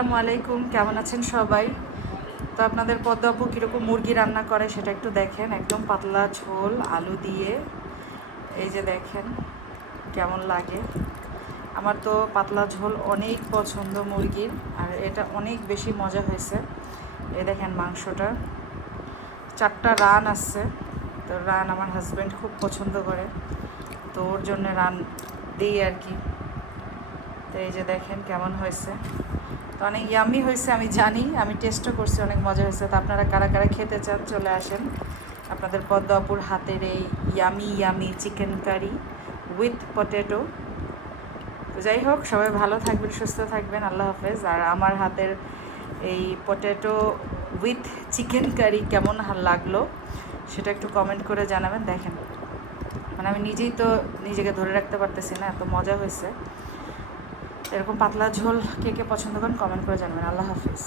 আসসালামু আলাইকুম, কেমন আছেন সবাই? তো আপনাদের পদ্মা আপু কীরকম মুরগি রান্না করে সেটা একটু দেখেন। একদম পাতলা ঝোল আলু দিয়ে, এই যে দেখেন কেমন লাগে। আমার তো পাতলা ঝোল অনেক পছন্দ মুরগির, আর এটা অনেক বেশি মজা হয়েছে। এই দেখেন মাংসটা, 4টা রান আছে। তো রান আমার হাজব্যান্ড খুব পছন্দ করে, তো ওর জন্য রান দিই আর কি। তো এই যে দেখেন কেমন হয়েছে, তো অনেক ইয়ামি হয়েছে আমি জানি, আমি টেস্টও করছি, অনেক মজা হয়েছে। তো আপনারা কারা কারা খেতে চান চলে আসেন। আপনাদের পদ্মা আপুর হাতের এই yummy yummy chicken curry with potato. তো যাই হোক, সবাই ভালো থাকবেন, সুস্থ থাকবেন, আল্লাহ হাফেজ। আর আমার হাতের এই পটেটো উইথ চিকেন কারি কেমন লাগলো সেটা একটু কমেন্ট করে জানাবেন। দেখেন, মানে আমি নিজেই তো নিজেকে ধরে রাখতে পারতেছি না, এত মজা হয়েছে। এরকম পাতলা ঝোল কে কে পছন্দ করেন কমেন্ট করে জানাবেন। আল্লাহ হাফিজ।